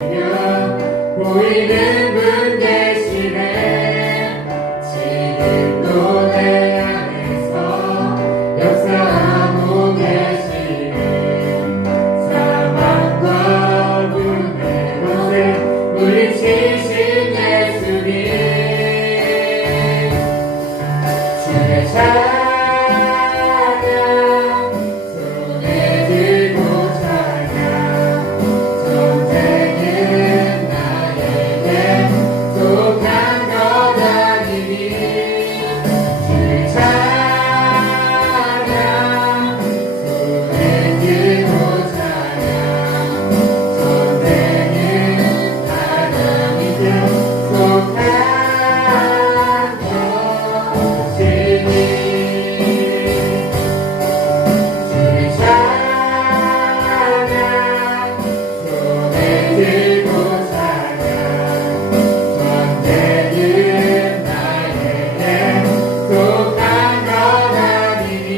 보이는 분 계시네. 지금도 내 안에서 역사하고 계시네. 사망과 어둠의 것에 물리치신 예수님, 주의 찬양 손에 들고 찬양. 전쟁은 나에게 속한 것 아니니. 주의 찬양 손에 들고 찬양. 전쟁은 하나님께 속한 것이니. 주의 찬양 손에 들고 찬양. 전쟁은 나에게 속한 것 아니니.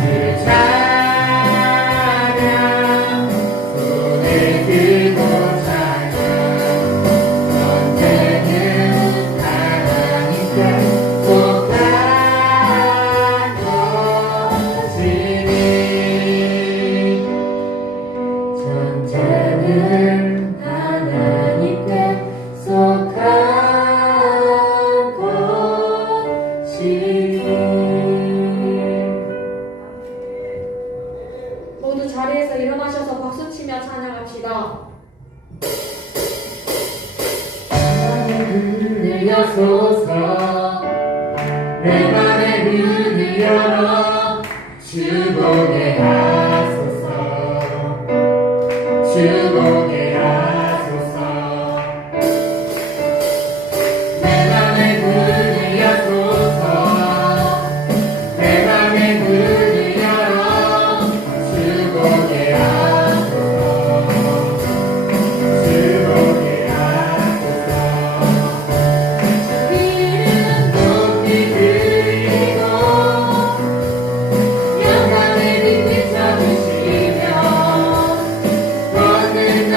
주의 찬양 손에 들고 찬양. 전쟁은 하나님께 속한 것이니. 전쟁은 하나님께 속한 것이니. 모두 자리에서 일어나셔서 박수치며 찬양합시다. 들려소서. 내 맘의 문을 열어 주보게 하소서. 주보게 하소서. 내 맘의 문을 여소서. 내 맘의 문을 열어 주보게 하소서. 주보게 하소서. 높이 들리고 영광의 빛 비춰주시며 걷는 나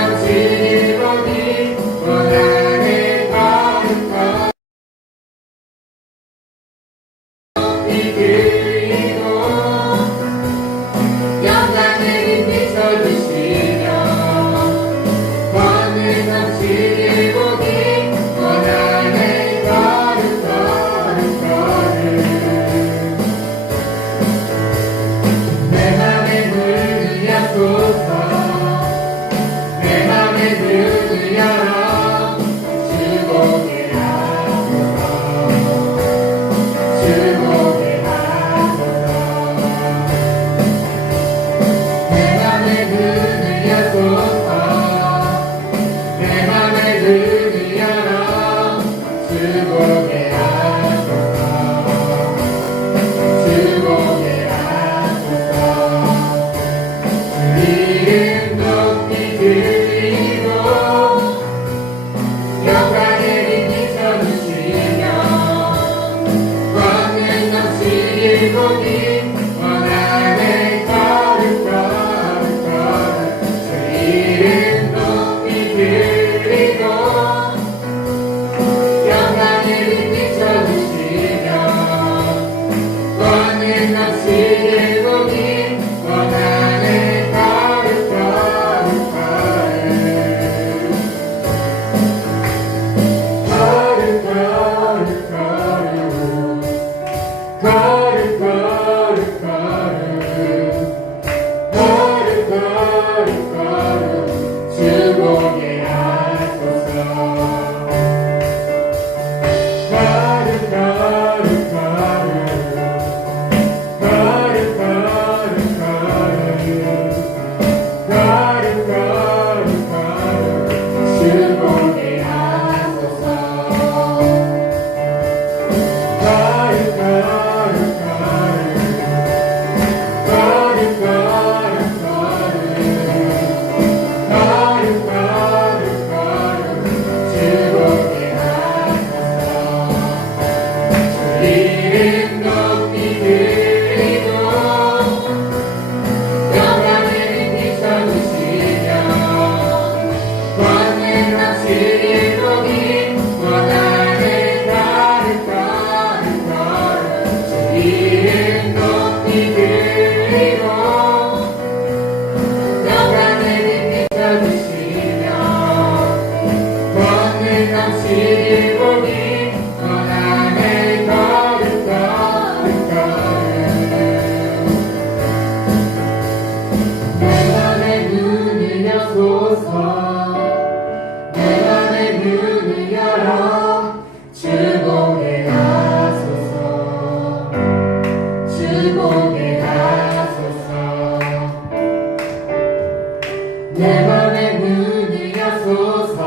맘의 문을 여소서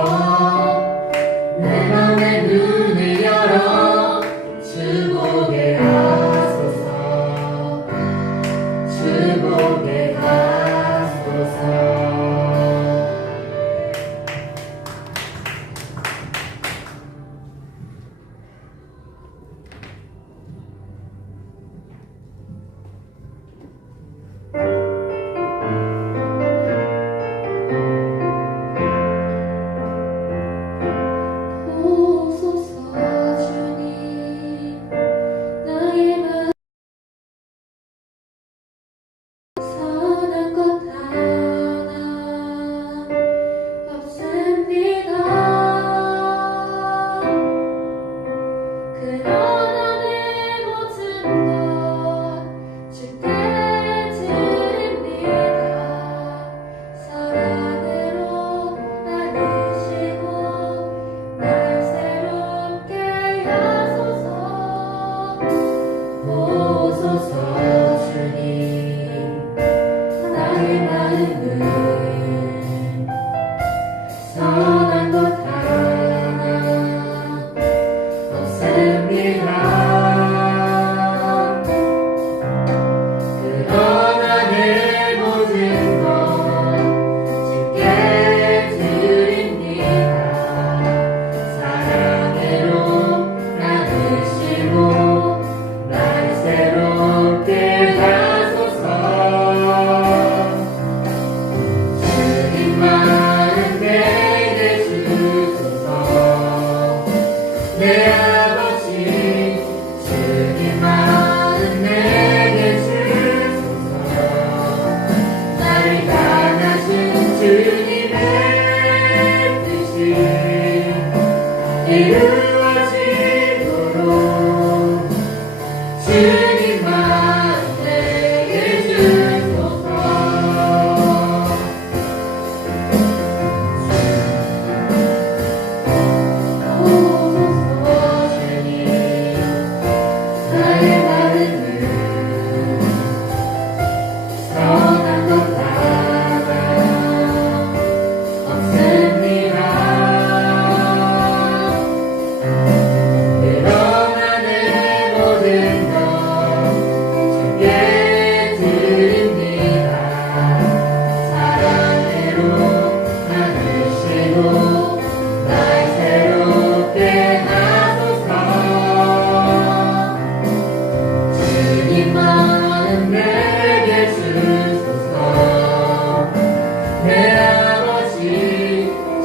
내 맘의 문을 열어 주 보게 하소서 주 보게 하소서 보소서 주님 나의 맘 선한 것 하나 없습니다. 그러나 내 모든 것 주께 드립니다. 사랑으로 안으시고 날 새롭게 하소서. 보소서 주님 나의 마음은 선한 것 하나 없습니다. 그러나 내 모든 것 주께 드립니다. 사랑으로 나누시고 날 새롭게 하소서. 주님 마음 내게 주소서. 내 아버지 주님 마음 내게 주소서. 나를 향하신 주님의 뜻이 이루어지도록 주님 마음 내게 주소서. 보소서 주님 나의 마음은 선한 것 하나 없습니다. 그러나 내 모든 것 주께 드립니다. 사랑으로 나누시고 날 새롭게 하소서. 주님 마음 내게 주소서. 내 아버지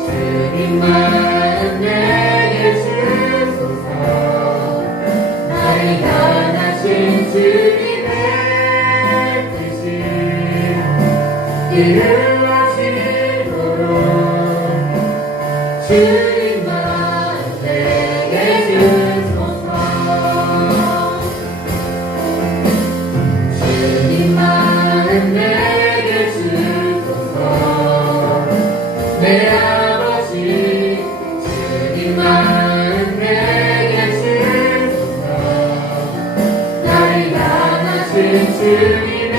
주님 마음 내게 주소서. 나를 향하신 주님의 뜻이 이루어지도록 주님 마음 내게 주소서. 주님 마음 내게 주소서. 내 아버지 주님 마음 내게 주소서. 나를 향하신 주님의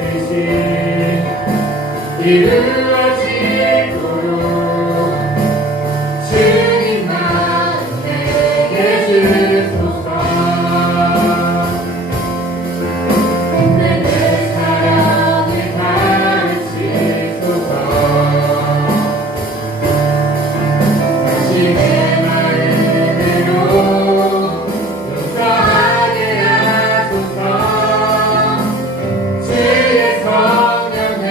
뜻이 이루어지도록 주님 마음 내게 주소서. 내게 사랑을 가르치소서. 다시 내 마음으로 용서하게 하소서. 주의 성령의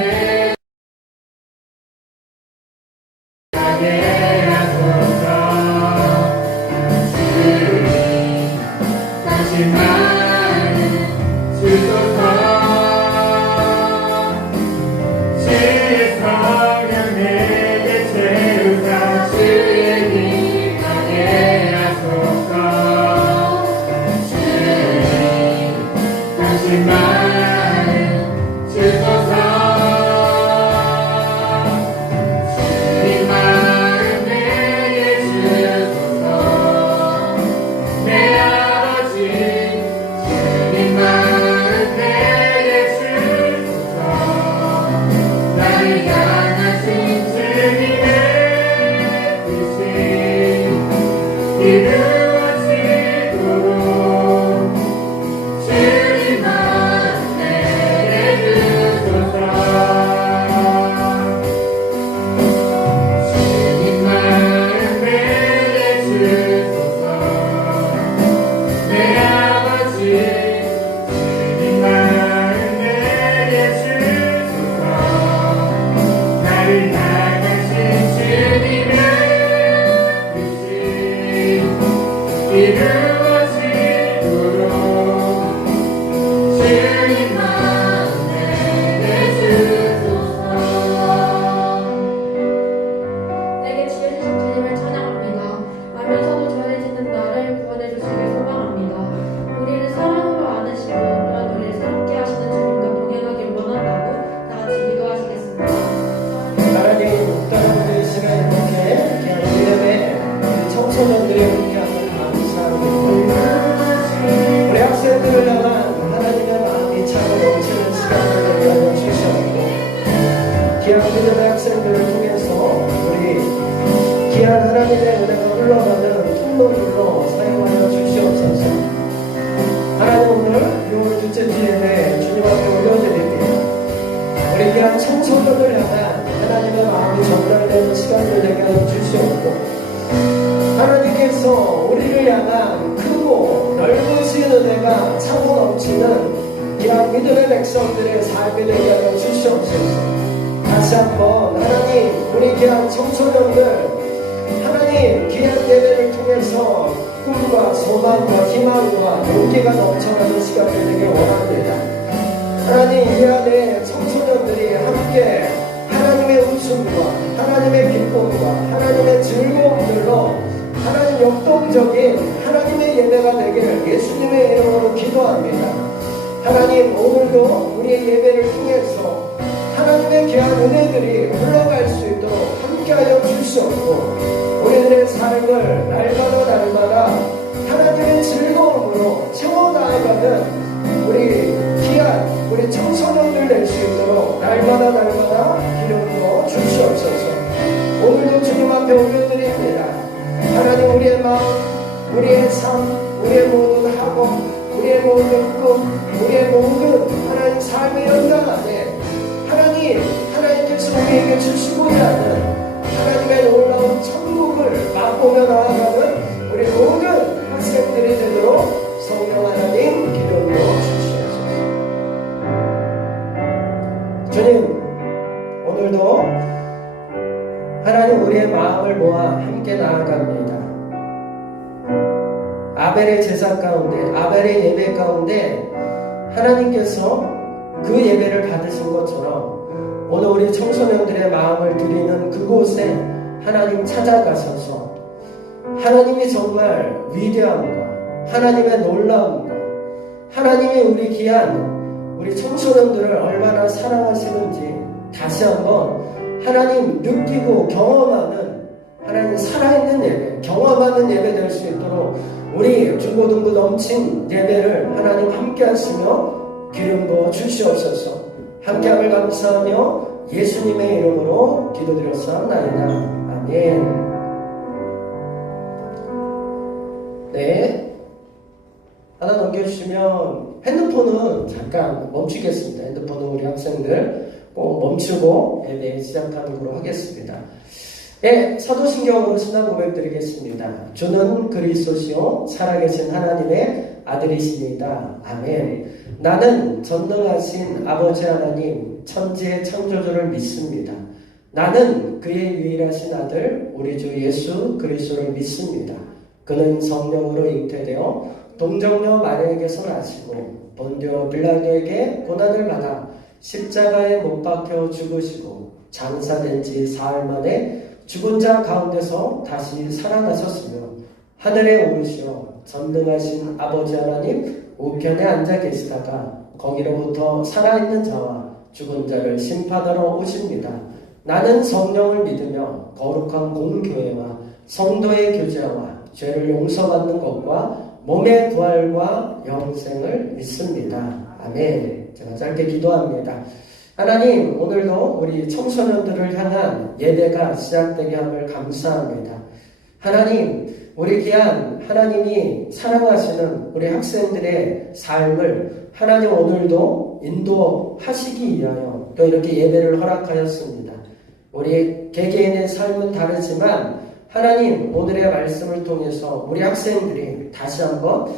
여러분들 이 시간 이렇게 우리 예배 우리 청소년들이 함께하는 감사합니다. 우리 학생들을 향한 하나님의 마음이 차고 넘치는 시간을 열려 주셨고 귀한 믿음의 학생들을 통해서 우리 귀한 하나님의 은혜가 흘러가는 통로들로 사용하여 주시옵소서. 하나님 오늘 6월 둘째 주 예배 주님 앞에 올려드립니다. 우리 귀한 청소년을 향한 하나님의 마음이 전달되는 시간을 되게 하여 주시옵고 하나님께서 우리를 향한 크고 넓으신 은혜가 차고 넘치는 귀한 믿음의 백성들의 삶이 되게 하여 주시옵소서. 다시 한번 하나님 우리 귀한 청소년들 하나님 귀한 예배를 통해서 꿈과 소망과 희망과 용기가 넘쳐나는 시간이 되길 원합니다. 하나님 이 안에 청소년들이 함께 하나님의 웃음과 하나님의 기쁨과 하나님의 즐거움들로 하나님 역동적인 하나님의 예배가 되기를 예수님의 이름으로 기도합니다. 하나님 오늘도 우리의 예배를 통해서 하나님의 귀한 은혜들이 흘러갈 수 있도록 함께하여 주시옵고 우리들의 삶을 날마다 하나님의 즐거움으로 채워나가는 우리 귀한 우리 청소년들 될 수 있도록 날마다 기름 부어 주시옵소서. 오늘도 주님 앞에 올려드립니다. 하나님 우리의 마음, 우리의 삶, 우리의 모든 학업, 우리의 모든 꿈, 우리의 모든 하나님 삶의 현장 안에 하나님께서 우리에게 주시고자 하는 하나님의 놀라운 천국을 맛보며 나아가는 우리 모든 학생들이 되도록 성령 하나님 기름 부어 주시옵소서. 주님 오늘도 하나님 우리의 마음을 모아 함께 나아갑니다. 아벨의 제사 가운데 아벨의 예배 가운데 하나님께서 그 예배를 받으신 것처럼 오늘 우리 청소년들의 마음을 드리는 그곳에 하나님 찾아가셔서 하나님이 정말 위대함과 하나님의 놀라움과 하나님이 우리 귀한 우리 청소년들을 얼마나 사랑하시는지 다시 한번 하나님 느끼고 경험하는 하나님 살아있는 예배, 경험하는 예배 될 수 있도록 우리 중고등부 넘친 예배를 하나님 함께 하시며 기름 부어 주시옵소서. 함께함을 감사하며 예수님의 이름으로 기도드렸사옵나이다. 아멘. 네, 하나 넘겨주시면 핸드폰은 잠깐 멈추겠습니다. 핸드폰은 우리 학생들 꼭 멈추고 예배 시작하도록 하겠습니다. 네, 사도신경으로 신앙 고백 드리겠습니다. 주는 그리스도시요 살아계신 하나님의 아들이십니다. 아멘. 나는 전능하신 아버지 하나님 천지의 창조주를 믿습니다. 나는 그의 유일하신 아들 우리 주 예수 그리스도를 믿습니다. 그는 성령으로 잉태되어 동정녀 마리아에게서 나시고 본디오 빌라도에게 고난을 받아 십자가에 못 박혀 죽으시고 장사된 지 사흘 만에 죽은 자 가운데서 다시 살아나셨으며 하늘에 오르시어 전능하신 아버지 하나님 우편에 앉아 계시다가 거기로부터 살아있는 자와 죽은 자를 심판하러 오십니다. 나는 성령을 믿으며 거룩한 공교회와 성도의 교제와 죄를 용서받는 것과 몸의 부활과 영생을 믿습니다. 아멘. 제가 짧게 기도합니다. 하나님 오늘도 우리 청소년들을 향한 예배가 시작되게 함을 감사합니다. 하나님 우리 귀한 하나님이 사랑하시는 우리 학생들의 삶을 하나님 오늘도 인도하시기 위하여 또 이렇게 예배를 허락하였습니다. 우리 개개인의 삶은 다르지만 하나님 오늘의 말씀을 통해서 우리 학생들이 다시 한번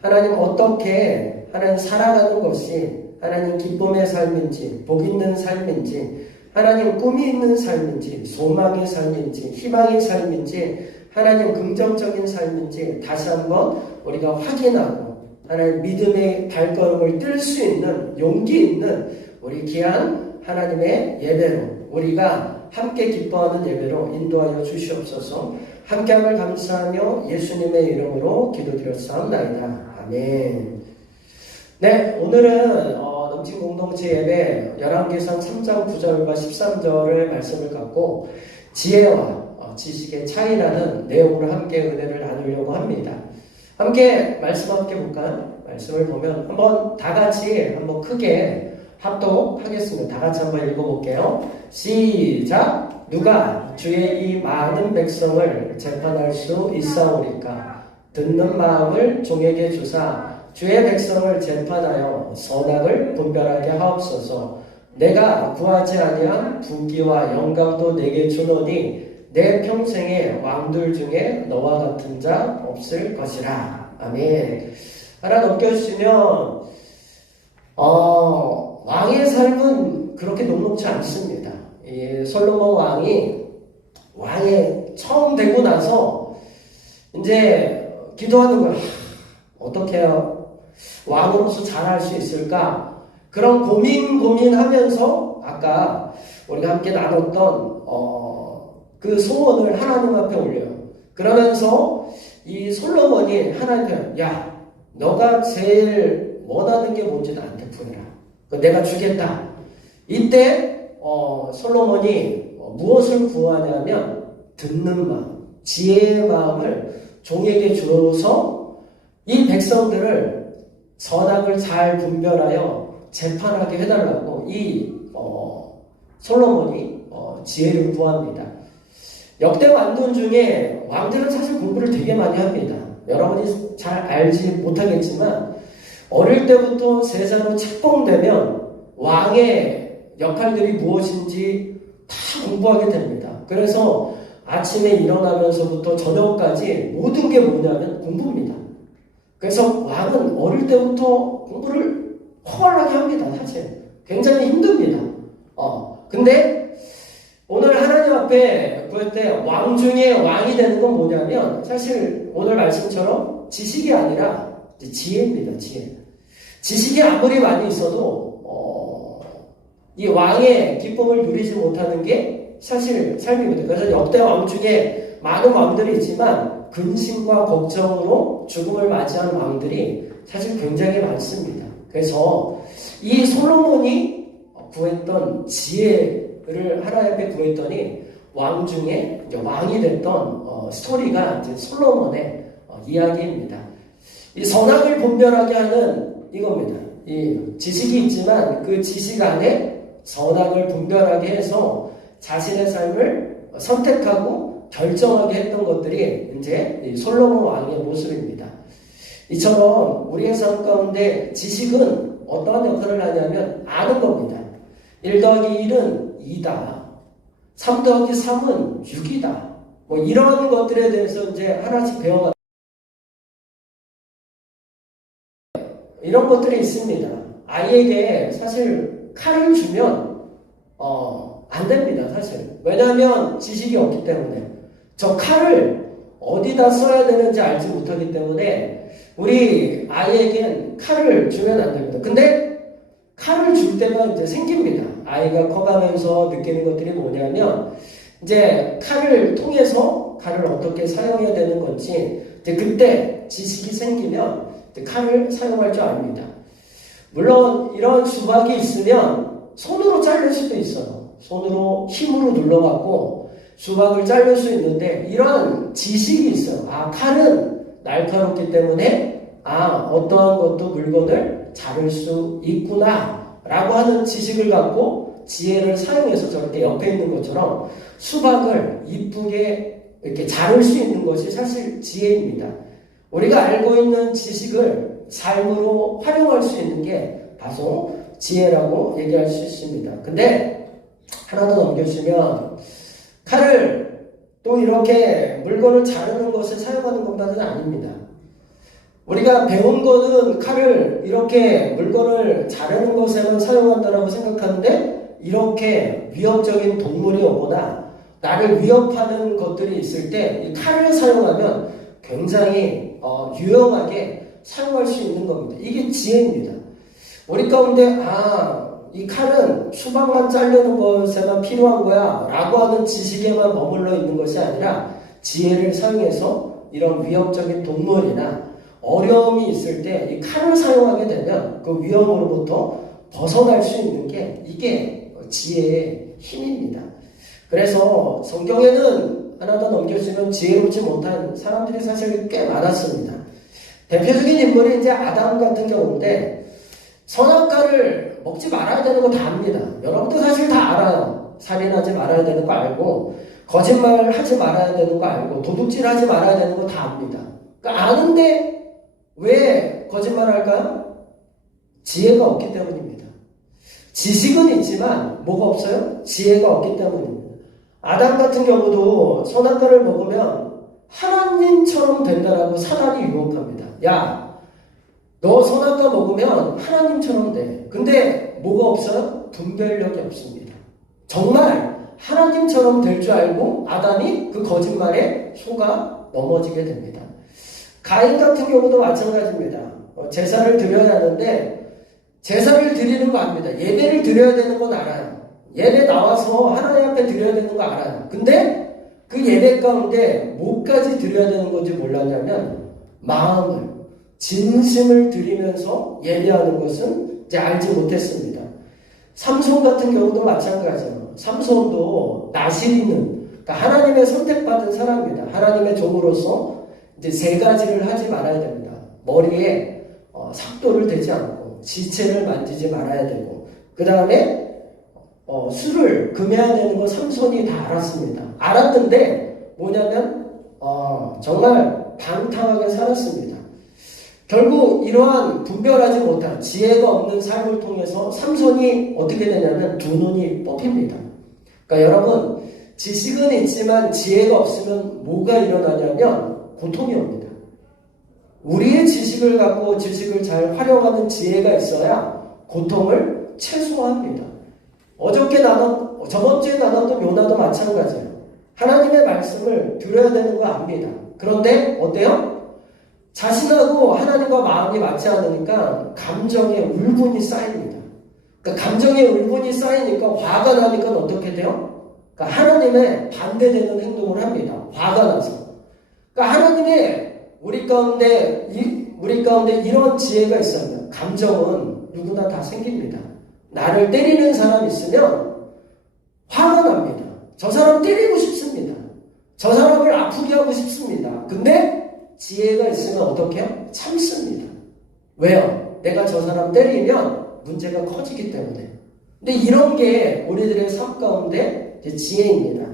하나님 어떻게 하나님 살아가는 것이 하나님 기쁨의 삶인지 복 있는 삶인지 하나님 꿈이 있는 삶인지 소망의 삶인지 희망의 삶인지 하나님 긍정적인 삶인지 다시 한번 우리가 확인하고 하나님 믿음의 발걸음을 뛸 수 있는 용기 있는 우리 귀한 하나님의 예배로 우리가 함께 기뻐하는 예배로 인도하여 주시옵소서. 함께함을 감사하며 예수님의 이름으로 기도드렸사옵나이다. 아멘. 네, 오늘은 넘친 공동체 예배 열왕기상 3장 9절과 13절의 말씀을 갖고 지혜와 지식의 차이라는 내용으로 함께 은혜를 나누려고 합니다. 함께 말씀 함께 볼까요? 말씀을 보면 한번 다 같이 한번 크게 합독하겠습니다. 다 같이 한번 읽어볼게요. 시작. 누가 주의 이 많은 백성을 재판할 수 있사오리까? 듣는 마음을 종에게 주사 주의 백성을 재판하여 선악을 분별하게 하옵소서. 내가 구하지 아니한 부귀와 영광도 내게 주노니 내 평생에 왕들 중에 너와 같은 자 없을 것이라. 아멘. 하나 넘겨주시면 왕의 삶은 그렇게 녹록지 않습니다. 이 솔로몬 왕이 처음 되고 나서 이제 기도하는 거야. 어떻게 해요? 왕으로서 잘할 수 있을까? 그런 고민하면서 아까 우리가 함께 나눴던 그 소원을 하나님 앞에 올려요. 그러면서 이 솔로몬이 하나님께 야, 너가 제일 원하는 게 뭔지 나한테 풀어라. 내가 주겠다. 이때 솔로몬이 무엇을 구하냐면 듣는 마음, 지혜의 마음을 종에게 주어서 이 백성들을 선악을 잘 분별하여 재판하게 해달라고 이 솔로몬이 지혜를 구합니다. 역대 왕들 중에 왕들은 사실 공부를 되게 많이 합니다. 여러분이 잘 알지 못하겠지만 어릴 때부터 세상으로 책봉되면 왕의 역할들이 무엇인지 다 공부하게 됩니다. 그래서 아침에 일어나면서부터 저녁까지 모든 게 뭐냐면 공부입니다. 그래서 왕은 어릴 때부터 공부를 허벌나게 합니다. 사실 굉장히 힘듭니다. 근데 오늘 하나님 앞에 그럴 때 왕 중에 왕이 되는 건 뭐냐면 사실 오늘 말씀처럼 지식이 아니라 지혜입니다. 지식이 아무리 많이 있어도 이 왕의 기쁨을 누리지 못하는 게 사실 삶입니다. 그래서 역대 왕 중에 많은 왕들이 있지만 근심과 걱정으로 죽음을 맞이한 왕들이 사실 굉장히 많습니다. 그래서 이 솔로몬이 구했던 지혜를 하나님 앞에 구했더니 왕 중에 왕이 됐던 스토리가 이제 솔로몬의 이야기입니다. 이 선악을 분별하게 하는 이겁니다. 이 지식이 있지만 그 지식 안에 선악을 분별하게 해서 자신의 삶을 선택하고 결정하게 했던 것들이 이제 이 솔로몬 왕의 모습입니다. 이처럼 우리의 삶 가운데 지식은 어떠한 역할을 하냐면 아는 겁니다. 1 더하기 1은 2다. 3 더하기 3은 6이다. 뭐 이런 것들에 대해서 이제 하나씩 배워가 이런 것들이 있습니다. 아이에게 사실 칼을 주면 안 됩니다. 사실. 왜냐하면 지식이 없기 때문에. 저 칼을 어디다 써야 되는지 알지 못하기 때문에 우리 아이에겐 칼을 주면 안 됩니다. 근데 칼을 줄 때가 이제 생깁니다. 아이가 커가면서 느끼는 것들이 뭐냐면 이제 칼을 통해서 칼을 어떻게 사용해야 되는 건지 이제 그때 지식이 생기면 이제 칼을 사용할 줄 압니다. 물론 이런 수박이 있으면 손으로 자를 수도 있어요. 손으로 힘으로 눌러갖고 수박을 자를 수 있는데 이런 지식이 있어요. 칼은 날카롭기 때문에 어떠한 것도 물건을 자를 수 있구나 라고 하는 지식을 갖고 지혜를 사용해서 저렇게 옆에 있는 것처럼 수박을 이쁘게 이렇게 자를 수 있는 것이 사실 지혜입니다. 우리가 알고 있는 지식을 삶으로 활용할 수 있는 게 바로 지혜라고 얘기할 수 있습니다. 근데 하나 더 넘겨주시면 칼을 또 이렇게 물건을 자르는 것에 사용하는 것만은 아닙니다. 우리가 배운 거는 칼을 이렇게 물건을 자르는 것에만 사용한다고 생각하는데 이렇게 위협적인 동물이 오거나 나를 위협하는 것들이 있을 때 이 칼을 사용하면 굉장히 유용하게 사용할 수 있는 겁니다. 이게 지혜입니다. 우리 가운데 이 칼은 수박만 자르는 것에만 필요한 거야 라고 하는 지식에만 머물러 있는 것이 아니라 지혜를 사용해서 이런 위협적인 동물이나 어려움이 있을 때 이 칼을 사용하게 되면 그 위험으로부터 벗어날 수 있는 게 이게 지혜의 힘입니다. 그래서 성경에는 하나 더 넘겨주면 지혜롭지 못한 사람들이 사실 꽤 많았습니다. 대표적인 인물이 이제 아담 같은 경우인데 선악과를 먹지 말아야 되는 거 다 압니다. 여러분도 사실 다 알아요. 살인하지 말아야 되는 거 알고 거짓말 하지 말아야 되는 거 알고 도둑질 하지 말아야 되는 거 다 압니다. 그러니까 아는데 왜 거짓말 할까요? 지혜가 없기 때문입니다. 지식은 있지만 뭐가 없어요? 지혜가 없기 때문입니다. 아담 같은 경우도 선악과를 먹으면 하나님처럼 된다라고 사단이 유혹합니다. 야, 너 선악과 먹으면 하나님처럼 돼. 근데 뭐가 없어요? 분별력이 없습니다. 정말 하나님처럼 될 줄 알고 아담이 그 거짓말에 속아 넘어지게 됩니다. 가인 같은 경우도 마찬가지입니다. 제사를 드려야 하는데 제사를 드리는 거 압니다. 예배를 드려야 되는 건 알아요. 예배 나와서 하나님 앞에 드려야 되는 거 알아요. 근데 그 예배 가운데 뭐까지 드려야 되는 건지 몰랐냐면 마음을, 진심을 드리면서 예배하는 것은 이제 알지 못했습니다. 삼손 같은 경우도 마찬가지예요. 삼손도 나시리는, 그러니까 하나님의 선택받은 사람입니다. 하나님의 종으로서 이제 세 가지를 하지 말아야 됩니다. 머리에 삭도를 대지 않고 지체를 만지지 말아야 되고, 그 다음에 술을 금해야 되는 거 삼손이 다 알았습니다. 알았는데 뭐냐면 정말 방탕하게 살았습니다. 결국 이러한 분별하지 못한 지혜가 없는 삶을 통해서 삼손이 어떻게 되냐면 두 눈이 뽑힙니다. 그러니까 여러분, 지식은 있지만 지혜가 없으면 뭐가 일어나냐면 고통이 옵니다. 우리의 지식을 갖고 지식을 잘 활용하는 지혜가 있어야 고통을 최소화합니다. 저번주에 나눴던 요나도 마찬가지예요. 하나님의 말씀을 들어야 되는 거 압니다. 그런데 어때요? 자신하고 하나님과 마음이 맞지 않으니까 감정의 울분이 쌓입니다. 그러니까 감정의 울분이 쌓이니까 화가 나니까 어떻게 돼요? 그러니까 하나님의 반대되는 행동을 합니다. 화가 나서. 그러니까 하나님의 우리 가운데 이런 지혜가 있으면 감정은 누구나 다 생깁니다. 나를 때리는 사람 있으면 화가 납니다. 저 사람 때리고 싶습니다. 저 사람을 아프게 하고 싶습니다. 근데 지혜가 있으면 어떻게 해요? 참습니다. 왜요? 내가 저 사람 때리면 문제가 커지기 때문에. 근데 이런 게 우리들의 삶 가운데 지혜입니다.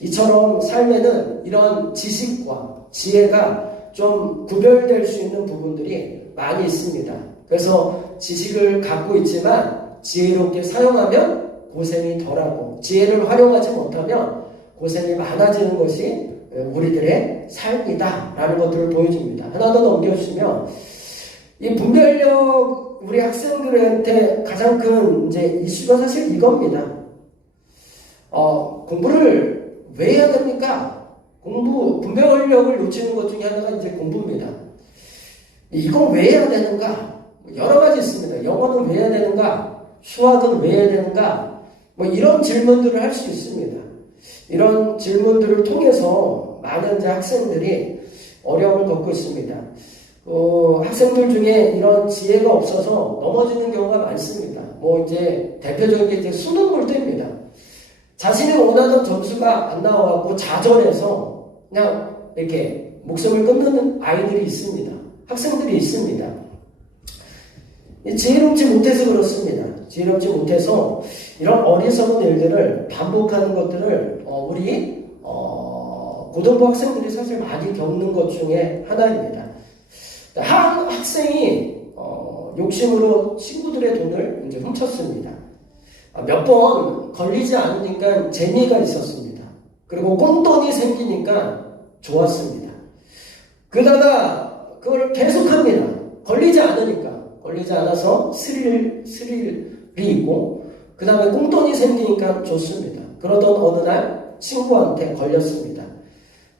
이처럼 삶에는 이런 지식과 지혜가 좀 구별될 수 있는 부분들이 많이 있습니다. 그래서 지식을 갖고 있지만 지혜롭게 사용하면 고생이 덜하고 지혜를 활용하지 못하면 고생이 많아지는 것이 우리들의 삶이다라는 것들을 보여줍니다. 하나 더 넘겨주시면 이 분별력 우리 학생들한테 가장 큰 이제 이슈가 사실 이겁니다. 공부를 왜 해야 됩니까? 분별력을 놓치는 것 중에 하나가 이제 공부입니다. 이건 왜 해야 되는가? 여러 가지 있습니다. 영어는 왜 해야 되는가? 수학은 왜 해야 되는가? 이런 질문들을 할 수 있습니다. 이런 질문들을 통해서 많은 이제 학생들이 어려움을 겪고 있습니다. 학생들 중에 이런 지혜가 없어서 넘어지는 경우가 많습니다. 이제 대표적인 게 이제 수능 볼 때입니다. 자신이 원하던 점수가 안 나와갖고 좌절해서 그냥 이렇게 목숨을 끊는 아이들이 있습니다. 학생들이 있습니다. 지혜롭지 못해서 그렇습니다. 지혜롭지 못해서 이런 어리석은 일들을 반복하는 것들을 우리 고등부 학생들이 사실 많이 겪는 것 중에 하나입니다. 한 학생이 욕심으로 친구들의 돈을 이제 훔쳤습니다. 몇 번 걸리지 않으니까 재미가 있었습니다. 그리고 꽁돈이 생기니까 좋았습니다. 그러다가 그걸 계속합니다. 걸리지 않아서 스릴이 있고 그 다음에 꽁돈이 생기니까 좋습니다. 그러던 어느 날 친구한테 걸렸습니다.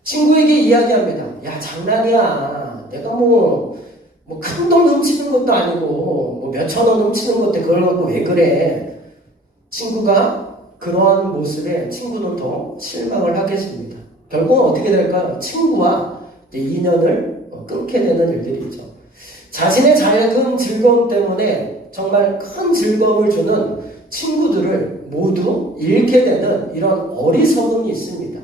친구에게 이야기합니다. 야, 장난이야. 내가 큰 돈 훔치는 것도 아니고 몇천 원 훔치는 것도 그걸 갖고 왜 그래. 친구가 그러한 모습에 친구는 더 실망을 하게 됩니다. 결국은 어떻게 될까요? 친구와 인연을 끊게 되는 일들이 있죠. 자신의 작은 즐거움 때문에 정말 큰 즐거움을 주는 친구들을 모두 잃게 되는 이런 어리석음이 있습니다.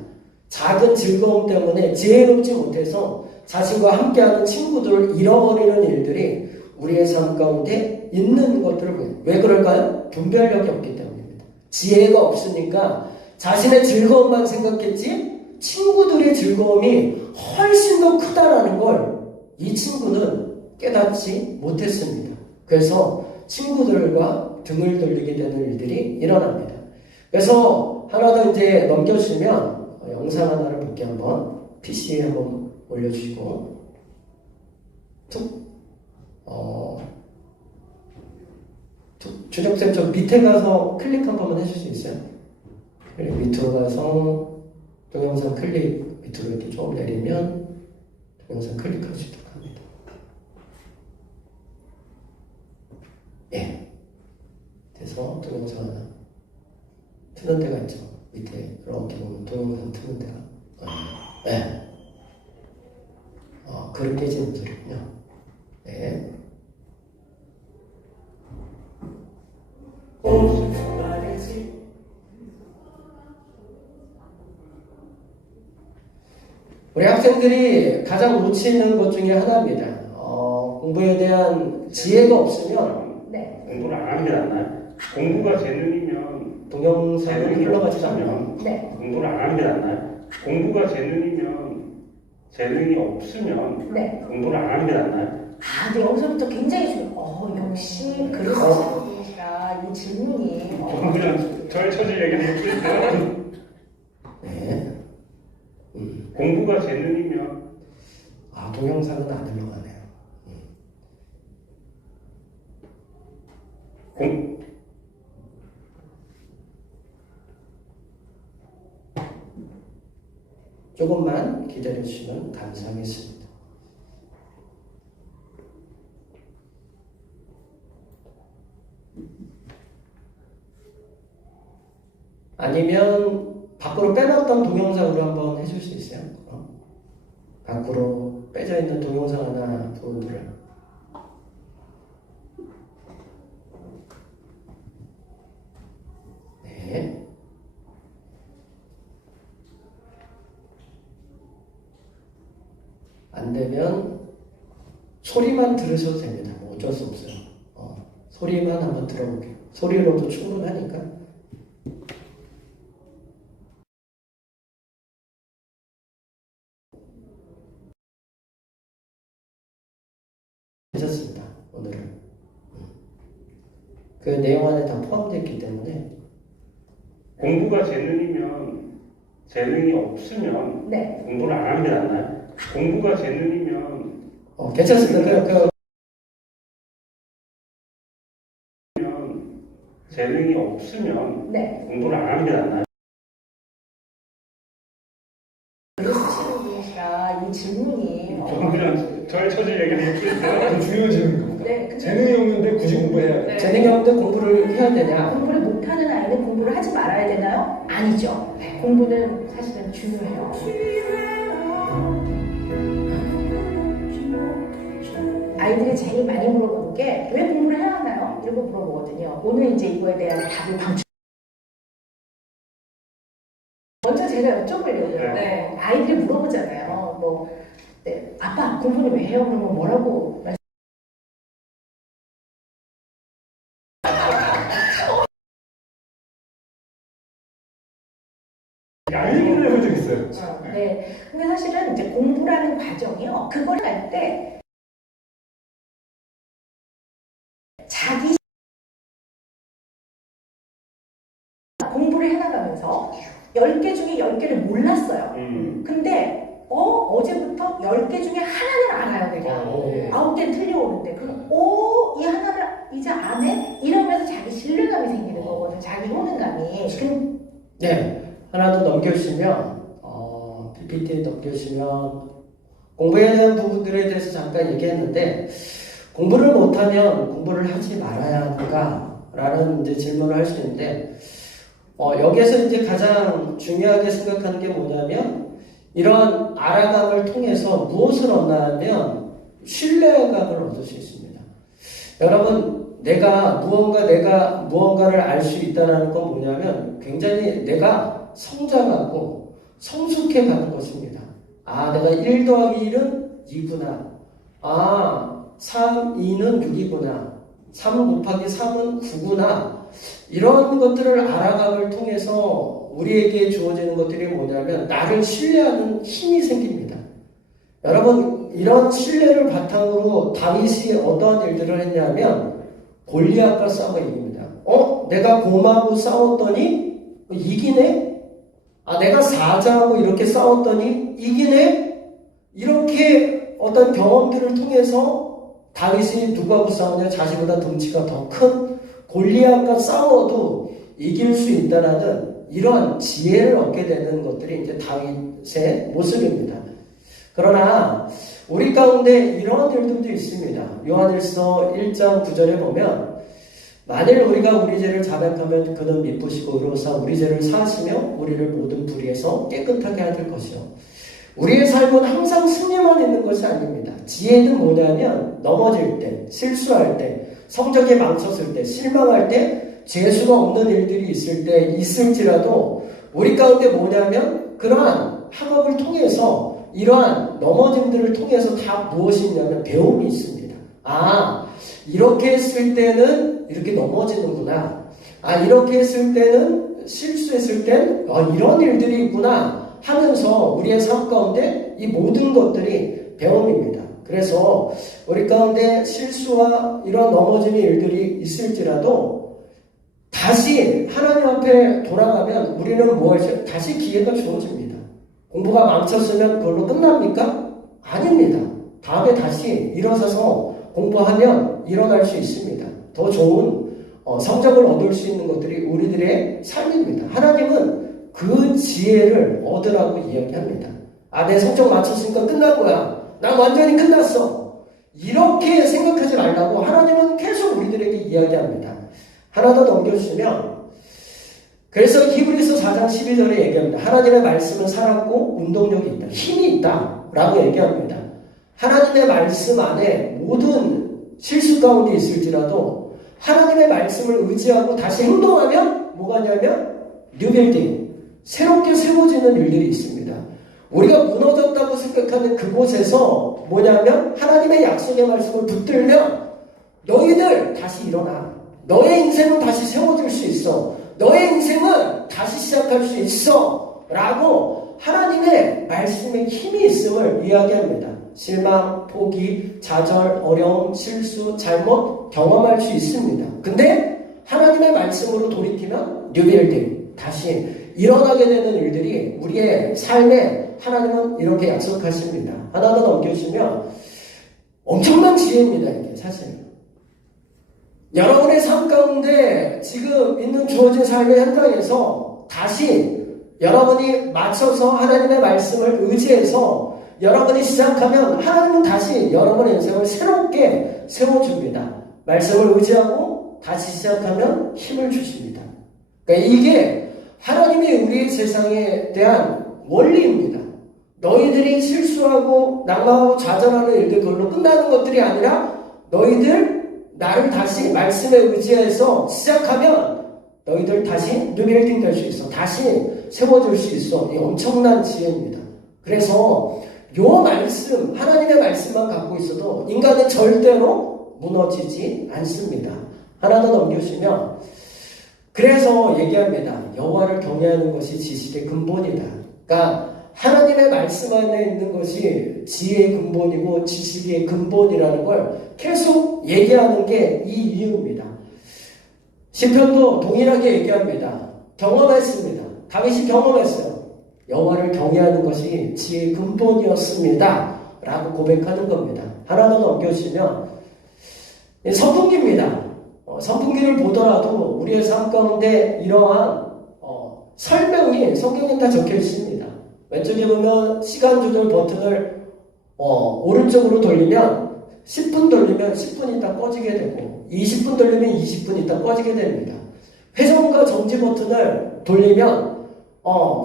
작은 즐거움 때문에 지혜롭지 못해서 자신과 함께하는 친구들을 잃어버리는 일들이 우리의 삶 가운데 있는 것들을 보여요. 왜 그럴까요? 분별력이 없기 때문입니다. 지혜가 없으니까 자신의 즐거움만 생각했지 친구들의 즐거움이 훨씬 더 크다라는 걸 이 친구는 깨닫지 못했습니다. 그래서 친구들과 등을 돌리게 되는 일들이 일어납니다. 그래서 하나 더 이제 넘겨주시면 영상 하나를 볼게 한번 PC에 한번 올려주시고 주정쌤 저 밑에 가서 클릭 한 번만 해줄 수 있어요? 밑으로 가서 동영상 클릭 밑으로 이렇게 좀 내리면 동영상 클릭할 수 있도록 합니다. 예. 그래서 동영상 하나 트는 데가 있죠. 밑에 이렇게 보면 동영상 트는 데가. 네. 그릇 깨지는 소리군요. 네. 우리 학생들이 가장 놓치는 것 중에 하나입니다. 공부에 대한 지혜가 없으면 네. 공부를 안 하는 게 낫나요? 공부가 재능이면 동영상이 흘러가지 않으면 네. 공부를 안 하는 게 낫나요? 공부가 재능이면 재능이 없으면 네. 공부를 안 하는 게 낫나요? 근데 여기서부터 굉장히 역시 그러시는 분이시라 이 질문이 그냥 저의 처질 얘기는 못했어요. 네. 공부가 재능이면 동영상은 안 흘러가네요. 조금만 기다려주시면 감사하겠습니다. 아니면 밖으로 빼놨던 동영상으로 한번 해줄 수 있어요? 밖으로 빼져 있는 동영상 하나 부분들을 네. 안 되면 소리만 들으셔도 됩니다. 뭐 어쩔 수 없어요. 소리만 한번 들어볼게요. 소리로도 충분하니까. 괜찮습니다. 오늘은 그 내용 안에 다 포함되어 있기 때문에 공부가 재능이면 재능이 없으면 네. 공부를 안 하는 게 낫나요? 공부가 재능이면 괜찮습니다. 재능이 없으면 네. 공부를 안 하는 게 낫나요? 그러시는 분이시라 이 질문이 그냥 저의 처질 얘기는 못했어요. 중요한 질문인 겁니다. 네, 근데 재능이 없는데 굳이 공부해야 돼. 재능이 없는데 공부를 해야 되냐? 공부를 못하는 아이는 공부를 하지 말아야 되나요? 아니죠. 공부는 사실은 중요해요. 아이들이 제일 많이 물어보는 게 왜 공부를 해야 하나요? 이런 거 물어보거든요. 오늘 이제 이거에 대한 답을 방출. 먼저 제가 여쭤보려고요. 네. 아이들이 물어보잖아요. 네, 아빠 공부는 왜 해요? 그러면 뭐라고 말씀? 얘기를 해본 적 있어요. 네. 근데 사실은 이제 공부라는 과정이요. 그걸 할 때 자기 공부를 해나가면서 10개 중에 10개를 몰랐어요. 근데 어제부터 10개 중에 하나는 알아요, 그냥. 9개는 틀려오는데. 그럼, 이 하나를 이제 안 해? 이러면서 자기 신뢰감이 생기는 거거든, 자기 효능감이. 네, 하나 더 넘겨주시면 PPT 넘겨주시면 공부에 대한 부분들에 대해서 잠깐 얘기했는데 공부를 못하면 공부를 하지 말아야 하는가? 라는 이제 질문을 할 수 있는데 여기에서 이제 가장 중요하게 생각하는 게 뭐냐면 이런 알아감을 통해서 무엇을 얻나하면 신뢰감을 얻을 수 있습니다. 여러분 내가 무언가를 알 수 있다는 건 뭐냐면 굉장히 내가 성장하고 성숙해 가는 것입니다. 아, 내가 1 더하기 1은 2구나. 아, 3, 2는 6이구나. 3 곱하기 3은 9구나. 이런 것들을 알아감을 통해서 우리에게 주어지는 것들이 뭐냐면 나를 신뢰하는 힘이 생깁니다. 여러분, 이런 신뢰를 바탕으로 다윗이 어떠한 일들을 했냐면 골리앗과 싸워 이깁니다. 내가 곰하고 싸웠더니 이기네? 아, 내가 사자하고 이렇게 싸웠더니 이기네? 이렇게 어떤 경험들을 통해서 다윗이 누구하고 싸우냐? 자신보다 덩치가 더 큰 골리앗과 싸워도 이길 수 있다라는 이런 지혜를 얻게 되는 것들이 이제 다윗의 모습입니다. 그러나 우리 가운데 이런 일들도 있습니다. 요한일서 1장 9절에 보면 만일 우리가 우리 죄를 자백하면 그는 미쁘시고 의로우사 우리 죄를 사하시며 우리를 모든 불의에서 깨끗하게 하실 것이요. 우리의 삶은 항상 승리만 있는 것이 아닙니다. 지혜는 뭐냐면 넘어질 때, 실수할 때, 성적에 망쳤을 때, 실망할 때, 재수가 없는 일들이 있을 때 있을지라도 우리 가운데 뭐냐면 그러한 학업을 통해서 이러한 넘어짐들을 통해서 다 무엇이 있냐면 배움이 있습니다. 아, 이렇게 했을 때는 이렇게 넘어지는구나. 아, 이렇게 했을 때는 실수했을 땐 이런 일들이 있구나 하면서 우리의 삶 가운데 이 모든 것들이 배움입니다. 그래서 우리 가운데 실수와 이런 넘어짐의 일들이 있을지라도 다시 하나님 앞에 돌아가면 우리는 무엇이요? 다시 기회가 주어집니다. 공부가 망쳤으면 그걸로 끝납니까? 아닙니다. 다음에 다시 일어서서 공부하면 일어날 수 있습니다. 더 좋은 성적을 얻을 수 있는 것들이 우리들의 삶입니다. 하나님은 그 지혜를 얻으라고 이야기합니다. 아, 내 성적 맞췄으니까 끝난 거야. 난 완전히 끝났어. 이렇게 생각하지 말라고 하나님은 계속 우리들에게 이야기합니다. 하나 더 넘겨주시면 그래서 히브리서 4장 12절에 얘기합니다. 하나님의 말씀은 살았고 운동력이 있다. 힘이 있다. 라고 얘기합니다. 하나님의 말씀 안에 모든 실수 가운데 있을지라도 하나님의 말씀을 의지하고 다시 행동하면 뭐가 냐면 뉴빌딩, 새롭게 세워지는 일들이 있습니다. 우리가 무너졌다고 생각하는 그곳에서 뭐냐면 하나님의 약속의 말씀을 붙들면 너희들 다시 일어나. 너의 인생은 다시 세워질 수 있어. 너의 인생은 다시 시작할 수 있어. 라고 하나님의 말씀에 힘이 있음을 이야기합니다. 실망, 포기, 좌절, 어려움, 실수, 잘못 경험할 수 있습니다. 근데 하나님의 말씀으로 돌이키면 뉴빌딩, 다시 일어나게 되는 일들이 우리의 삶에 하나님은 이렇게 약속하십니다. 하나 더 넘겨주시면 엄청난 지혜입니다. 이게 사실 여러분의 삶 가운데 지금 있는 주어진 삶의 현장에서 다시 여러분이 맞춰서 하나님의 말씀을 의지해서 여러분이 시작하면 하나님은 다시 여러분의 인생을 새롭게 세워줍니다. 말씀을 의지하고 다시 시작하면 힘을 주십니다. 그러니까 이게 하나님이 우리의 세상에 대한 원리입니다. 너희들이 실수하고 낭망하고 좌절하는 일들 그걸로 끝나는 것들이 아니라 너희들 나를 다시 말씀에 의지해서 시작하면 너희들 다시 뉴빌딩 될 수 있어. 다시 세워줄 수 있어. 이 엄청난 지혜입니다. 그래서 요 말씀, 하나님의 말씀만 갖고 있어도 인간은 절대로 무너지지 않습니다. 하나 더 넘겨주시면 그래서 얘기합니다. 여호와를 경외하는 것이 지식의 근본이다. 그러니까 하나님의 말씀 안에 있는 것이 지혜의 근본이고 지식의 근본이라는 걸 계속 얘기하는 게 이 이유입니다. 시편도 동일하게 얘기합니다. 경험했습니다. 다윗이 경험했어요. 여호와를 경외하는 것이 지혜의 근본이었습니다. 라고 고백하는 겁니다. 하나 더 넘겨주시면 선풍기입니다. 선풍기를 보더라도 우리의 삶 가운데 이러한 설명이 성경에 다 적혀 있습니다. 왼쪽에 보면 시간 조절 버튼을 오른쪽으로 돌리면 10분 돌리면 10분 있다 꺼지게 되고 20분 돌리면 20분 있다 꺼지게 됩니다. 회전과 정지 버튼을 돌리면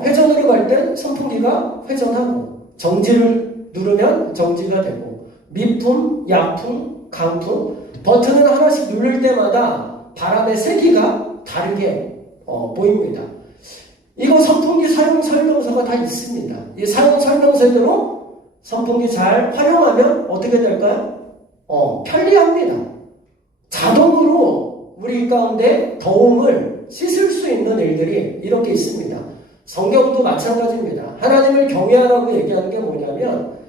회전으로 갈 땐 선풍기가 회전하고 정지를 누르면 정지가 되고 미풍, 약풍, 강풍 버튼을 하나씩 누를 때마다 바람의 세기가 다르게 보입니다. 이거 선풍기 사용 설명서가 다 있습니다. 이 사용 설명서대로 선풍기 잘 활용하면 어떻게 될까요? 편리합니다. 자동으로 우리 가운데 더움을 씻을 수 있는 일들이 이렇게 있습니다. 성경도 마찬가지입니다. 하나님을 경외하라고 얘기하는 게 뭐냐면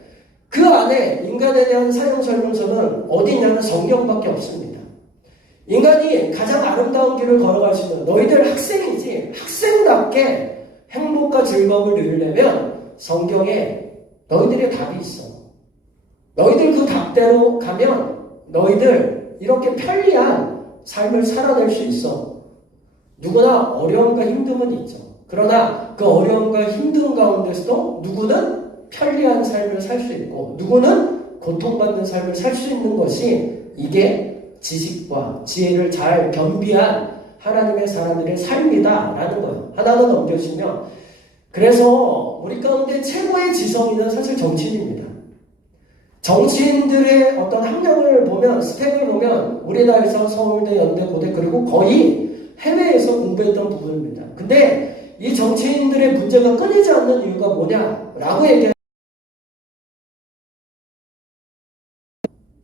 그 안에 인간에 대한 사용 설명서는 어디 있냐면 성경밖에 없습니다. 인간이 가장 아름다운 길을 걸어갈 수 있는 너희들 학생이지 학생답게 행복과 즐거움을 누리려면 성경에 너희들의 답이 있어. 너희들 그 답대로 가면 너희들 이렇게 편리한 삶을 살아낼 수 있어. 누구나 어려움과 힘듦은 있죠. 그러나 그 어려움과 힘든 가운데서도 누구는 편리한 삶을 살 수 있고 누구는 고통받는 삶을 살 수 있는 것이 이게 지식과 지혜를 잘 겸비한 하나님의 사람들의 삶이다라는 거예요. 하나 더 넘겨주시면 그래서 우리 가운데 최고의 지성인은 사실 정치인입니다. 정치인들의 어떤 학력을 보면 스펙을 보면 우리나라에서 서울대, 연대, 고대 그리고 거의 해외에서 공부했던 부분입니다. 근데 이 정치인들의 문제가 끊이지 않는 이유가 뭐냐라고 얘기하면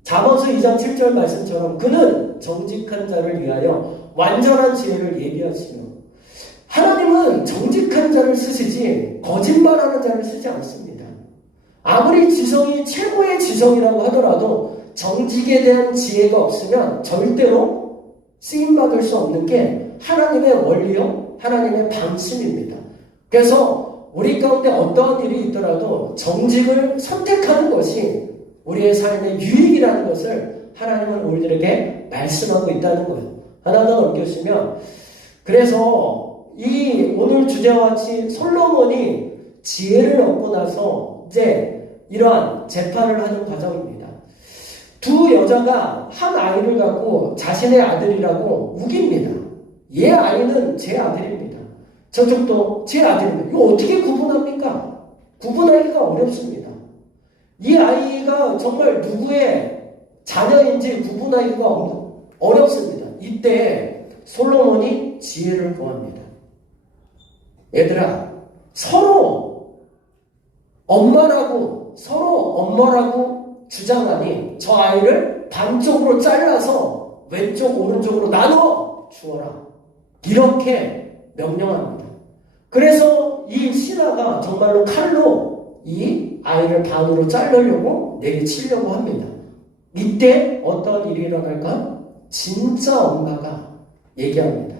잠언서 2장 7절 말씀처럼 그는 정직한 자를 위하여 완전한 지혜를 예비하시며 하나님은 정직한 자를 쓰시지 거짓말하는 자를 쓰지 않습니다. 아무리 지성이 최고의 지성이라고 하더라도 정직에 대한 지혜가 없으면 절대로 쓰임받을 수 없는 게 하나님의 원리요 하나님의 방침입니다. 그래서 우리 가운데 어떠한 일이 있더라도 정직을 선택하는 것이 우리의 삶의 유익이라는 것을 하나님은 우리들에게 말씀하고 있다는 거예요. 하나 더 넘겨주시면 그래서 이 오늘 주제와 같이 솔로몬이 지혜를 얻고 나서 이제 이러한 재판을 하는 과정입니다. 두 여자가 한 아이를 갖고 자신의 아들이라고 우깁니다. 얘 아이는 제 아들입니다. 저쪽도 제 아들입니다. 이거 어떻게 구분합니까? 구분하기가 어렵습니다. 이 아이가 정말 누구의 자녀인지 구분하기가 어렵습니다. 이때 솔로몬이 지혜를 구합니다. 얘들아, 서로 엄마라고 주장하니 저 아이를 반쪽으로 잘라서 왼쪽 오른쪽으로 나눠 주어라. 이렇게 명령합니다. 그래서 이 신하가 정말로 칼로 이 아이를 반으로 자르려고 내리치려고 합니다. 이때 어떤 일이 일어날까? 진짜 엄마가 얘기합니다.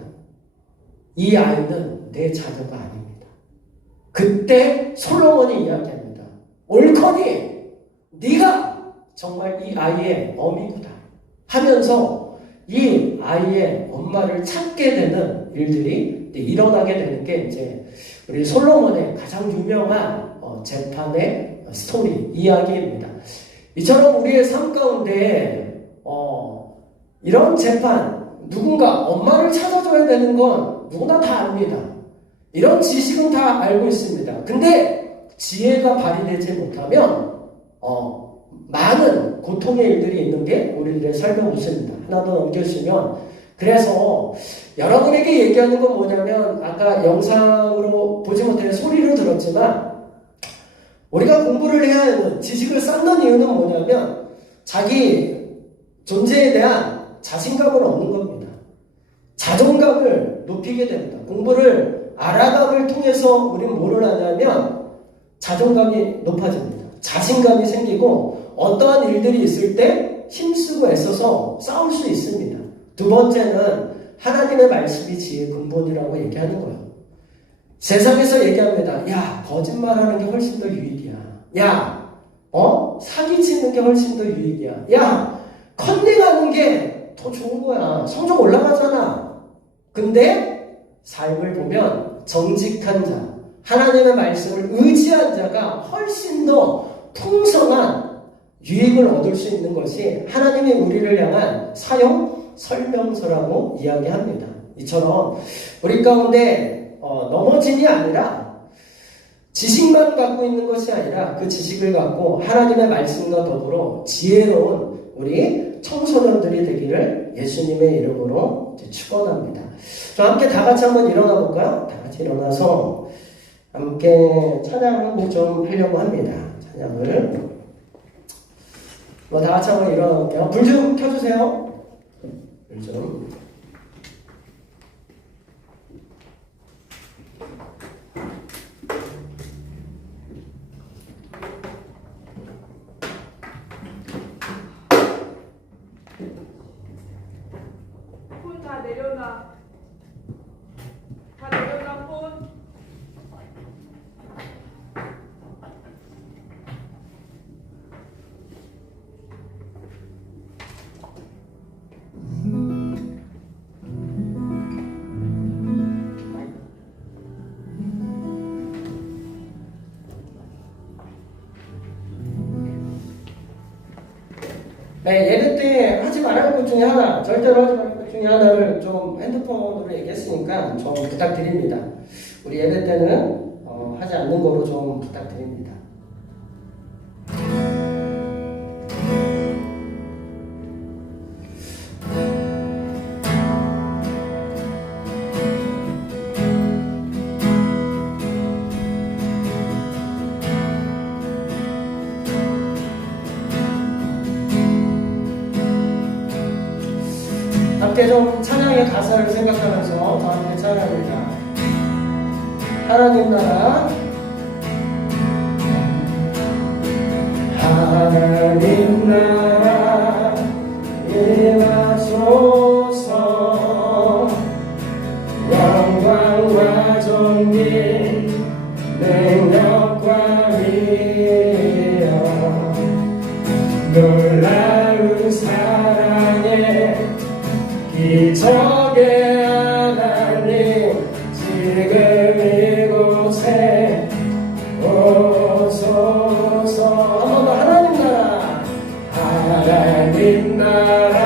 이 아이는 내 자녀가 아닙니다. 그때 솔로몬이 이야기합니다. 옳거니 네가 정말 이 아이의 어미구나 하면서 이 아이의 엄마를 찾게 되는 일들이 일어나게 되는 게 이제 우리 솔로몬의 가장 유명한 재판의 스토리, 이야기입니다. 이처럼 우리의 삶 가운데 이런 재판, 누군가 엄마를 찾아줘야 되는 건 누구나 다 압니다. 이런 지식은 다 알고 있습니다. 근데 지혜가 발휘되지 못하면 많은 고통의 일들이 있는 게 우리들의 삶의 모습입니다. 하나 더 넘겨주시면 그래서 여러분에게 얘기하는 건 뭐냐면 아까 영상으로 보지 못해 소리로 들었지만 우리가 공부를 해야 하는 지식을 쌓는 이유는 뭐냐면 자기 존재에 대한 자신감을 얻는 겁니다. 자존감을 높이게 됩니다. 공부를 알아감을 통해서 우리는 뭐를 하냐면 자존감이 높아집니다. 자신감이 생기고 어떠한 일들이 있을 때 힘쓰고 애써서 싸울 수 있습니다. 두 번째는 하나님의 말씀이 지혜의 근본이라고 얘기하는 거예요. 세상에서 얘기합니다. 야, 거짓말하는 게 훨씬 더 유익이야. 야, 사기치는 게 훨씬 더 유익이야. 야, 컨닝하는 게 더 좋은 거야. 성적 올라가잖아. 근데 삶을 보면 정직한 자, 하나님의 말씀을 의지한 자가 훨씬 더 풍성한 유익을 얻을 수 있는 것이 하나님이 우리를 향한 사용 설명서라고 이야기합니다. 이처럼 우리 가운데 넘어짐이 아니라 지식만 갖고 있는 것이 아니라 그 지식을 갖고 하나님의 말씀과 더불어 지혜로운 우리 청소년들이 되기를 예수님의 이름으로 이제 축원합니다. 자, 함께 다 같이 한번 일어나 볼까요? 다 같이 일어나서 함께 찬양을 한번 좀 하려고 합니다. 찬양을 다 같이 한번 일어나 볼게요. 불 좀 켜주세요. 불 좀. 폰 다 내려놔. 다 내려놔 폰. 네, 예배 때 하지 말아야 할 것 중에 하나, 절대로 하지 말아야 할 것 중에 하나를 좀 핸드폰으로 얘기했으니까 좀 부탁드립니다. 우리 예배 때는 하지 않는 거로 좀 부탁드립니다. 함께 좀 찬양의 가사를 생각하면서 다 함께 찬양합니다. 하나님 나라, 하나님 나라 임하소서. 영광과 존귀 능력과 위엄 놀라운 사랑에 기적의 하나님 지금 이곳에 오소서. 한 번 더. 하나님 나라, 하나님 나라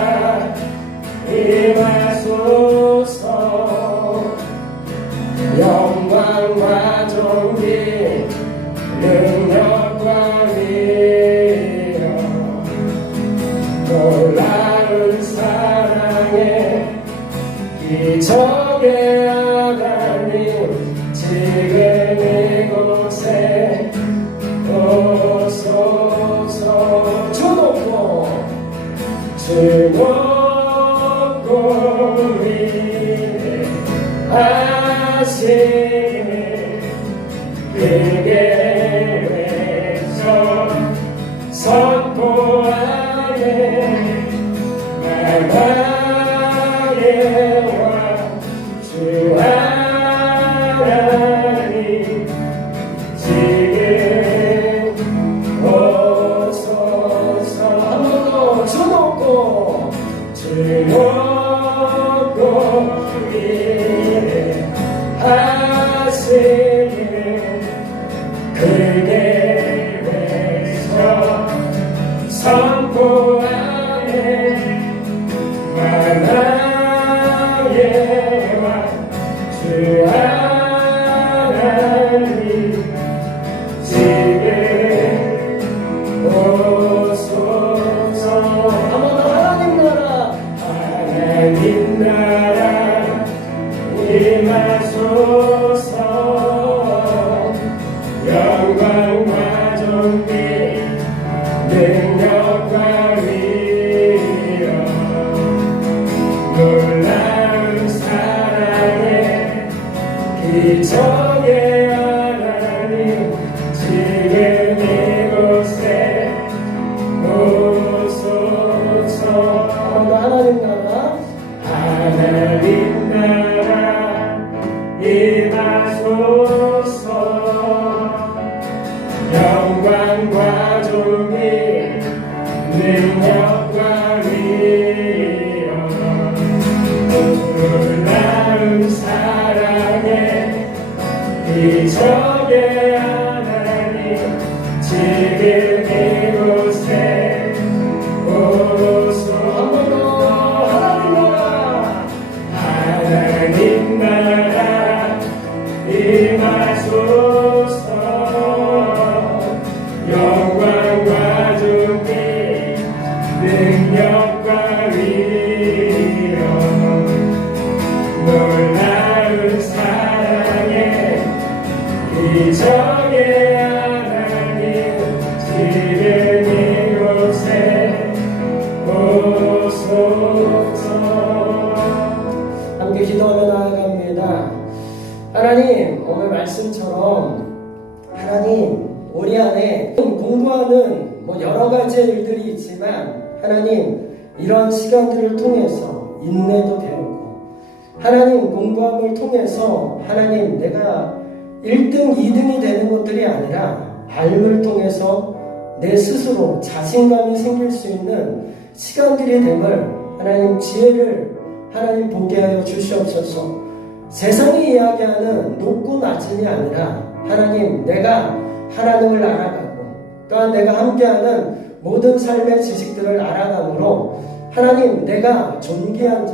임하소서. 영광과 존귀 능력과 위엄 놀라운 사랑에 기적의 하나님 지금 이곳에 오소서. 주 높고 주 높고 위대하시니 그게 외쳐 선포하네. 나의 왕 주 하나님 지금 오소서. 한 번 더. 주 높고 주 높고 위대하시니 그게 외쳐 선포하네. 나의 왕 주 하나님 지금 오소서. 한 번 더. 하나님 나라, 하나님 나라 임하소서. 영광과 존귀 능력과 위엄 놀라운 사랑에 기적의 하나님 지금 이곳에 오소서. 하나님 나라, 하나님 나라 임하소서. 영광과 존귀 능력과 위엄 놀라운 사랑에 기적의 하나님 지금 이곳에 오소. 한 번 더. 하나님 나라 임하소서. 영광과 존귀 능력과 우리 안에 공부하는 여러 가지 일들이 있지만 하나님 이런 시간들을 통해서 인내도 배우고 하나님 공부함을 통해서 하나님 내가 1등, 2등이 되는 것들이 아니라 삶을 통해서 내 스스로 자신감이 생길 수 있는 시간들이 됨을 하나님 지혜를 하나님 보게 하여 주시옵소서. 세상이 이야기하는 높고 낮음이 아니라 하나님 내가 하나님을 알아가고 또한 내가 함께하는 모든 삶의 지식들을 알아감으로 하나님 내가 존귀한 자,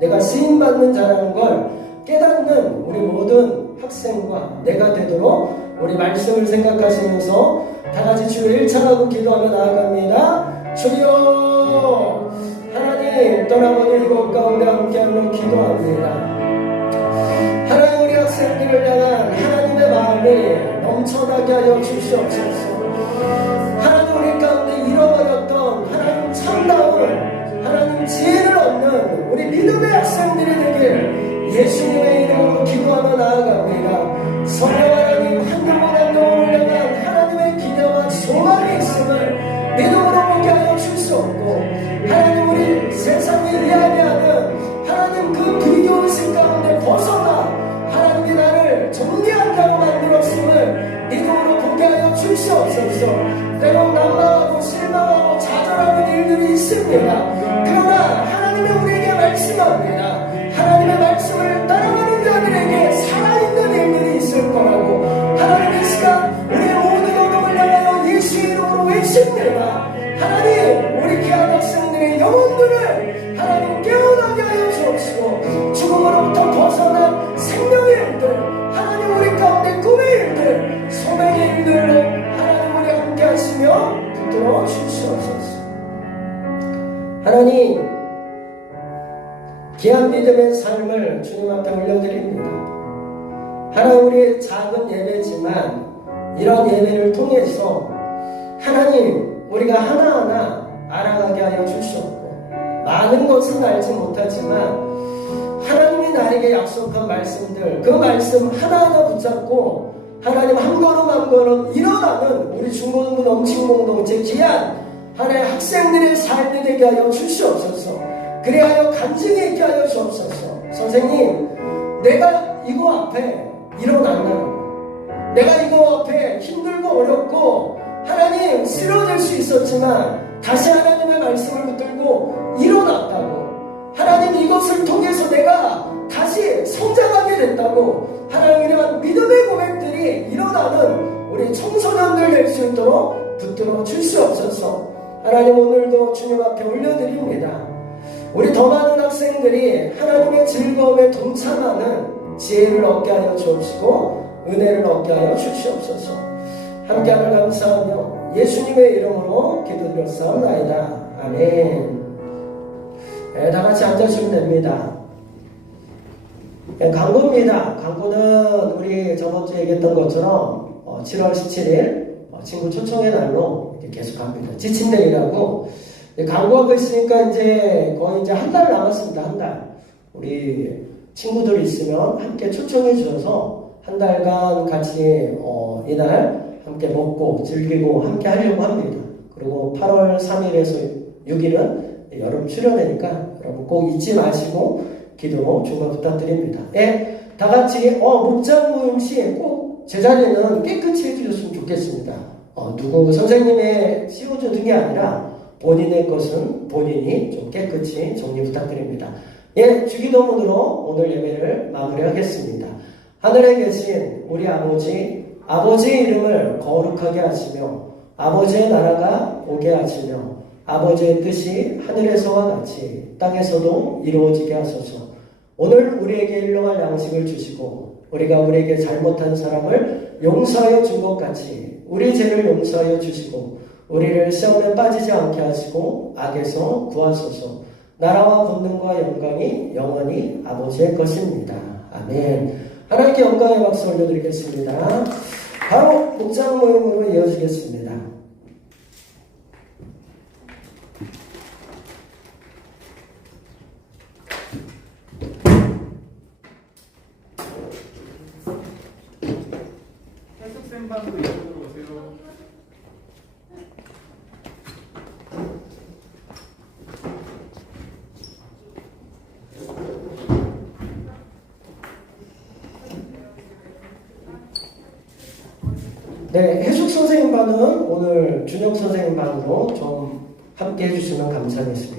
내가 쓰임받는 자라는 걸 깨닫는 우리 모든 학생과 내가 되도록 우리 말씀을 생각하시면서 다같이 주여 1차하고 기도하며 나아갑니다. 주여 하나님 떠나보는 이곳 가운데 함께하며 기도합니다. 하나님 우리 학생들을 향한 하나님의 마음이 넘쳐나게 하여 주시옵소서. 하나님 우리 가운데 잃어버렸던 하나님 참다운 하나님 지혜를 얻는 우리 믿음의 학생들이 되길 예수님의 이름으로 기도하며 나아갑니다. 성령 하나님 한동안 향한 하나님의 기대와 소망이 있음을 믿음으로 보게 하여 주시옵고 하나님 우리 세상이 이야기하는 하나님 그 비교의식 가운데 벗어나 하나님이 나를 정리한 자로 만들었음을 믿음으로 보게 하여 주시옵소서. 때론 난망하고 실망하고 좌절하는 일들이 있습니다. 그러나 하나님이 우리에게 말씀합니다. 하나님의 말씀을 따라가는 자들에게 살아있는 일들이 있을 거라고 하나님의 시간 우리의 모든 어둠을 향하여 예수 이름으로 외칩니다. 하나님 우리 귀한 학생들의 영혼들을 하나님 깨어나게 하여 주옵시고 죽음으로부터 벗어난 생명의 일들 하나님 우리 가운데 꿈의 일들 소명의 일들로 하나님 우리 함께 하시며 붙들어 주시옵소서. 하나님 귀한 믿음의 삶을 주님 앞에 올려드립니다. 하나님 우리의 작은 예배지만 이런 예배를 통해서 하나님 우리가 하나하나 알아가게 하여 주시옵고 많은 것은 알지 못하지만 하나님이 나에게 약속한 말씀들 그 말씀 하나하나 붙잡고 하나님 한 걸음 한 걸음 일어나는 우리 중고등부 넘친공동체 귀한 하나의 학생들의 삶이 되게 하여 주시옵소서. 그리하여 간증이 있게 하여 주옵소서. 선생님 내가 이거 앞에 일어난다고 내가 이거 앞에 힘들고 어렵고 하나님 쓰러질 수 있었지만 다시 하나님의 말씀을 붙들고 일어났다고 하나님 이것을 통해서 내가 다시 성장하게 됐다고 하나님 이러한 믿음의 고백들이 일어나는 우리 청소년들 될 수 있도록 붙들어 주시옵소서. 하나님 오늘도 주님 앞에 올려드립니다. 우리 더 많은 학생들이 하나님의 즐거움에 동참하는 지혜를 얻게 하여 주옵시고 은혜를 얻게 하여 주시옵소서. 함께하는 감사하며 예수님의 이름으로 기도드렸사옵나이다. 아멘. 네, 다같이 앉아주시면 됩니다. 네, 광고입니다. 광고는 우리 저번주에 얘기했던 것처럼 7월 17일 친구 초청의 날로 계속합니다. 지침데이라고 광고하고 있으니까 이제 거의 이제 한 달 남았습니다. 한 달. 우리 친구들 있으면 함께 초청해 주셔서 한 달간 같이 이날 함께 먹고 즐기고 함께 하려고 합니다. 그리고 8월 3일에서 6일은 여름 출연회니까 여러분 꼭 잊지 마시고 기도 정말 부탁드립니다. 예, 다 같이 목장 모임 시 꼭 제자리는 깨끗이 해주셨으면 좋겠습니다. 누구 선생님의 씌워주는 게 아니라 본인의 것은 본인이 좀 깨끗이 정리 부탁드립니다. 예, 주기도문으로 오늘 예배를 마무리하겠습니다. 하늘에 계신 우리 아버지의 이름을 거룩하게 하시며 아버지의 나라가 오게 하시며 아버지의 뜻이 하늘에서와 같이 땅에서도 이루어지게 하소서. 오늘 우리에게 일용할 양식을 주시고 우리가 우리에게 잘못한 사람을 용서하여 준 것 같이 우리 죄를 용서하여 주시고 우리를 시험에 빠지지 않게 하시고 악에서 구하소서. 나라와 권능과 영광이 영원히 아버지의 것입니다. 아멘. 하나님께 영광의 박수 올려드리겠습니다. 바로 목장 모임으로 이어지겠습니다. 해석센반도 이쪽으로 오세요. 선생님 반은 오늘 준혁 선생님 반으로 좀 함께 해주시면 감사하겠습니다.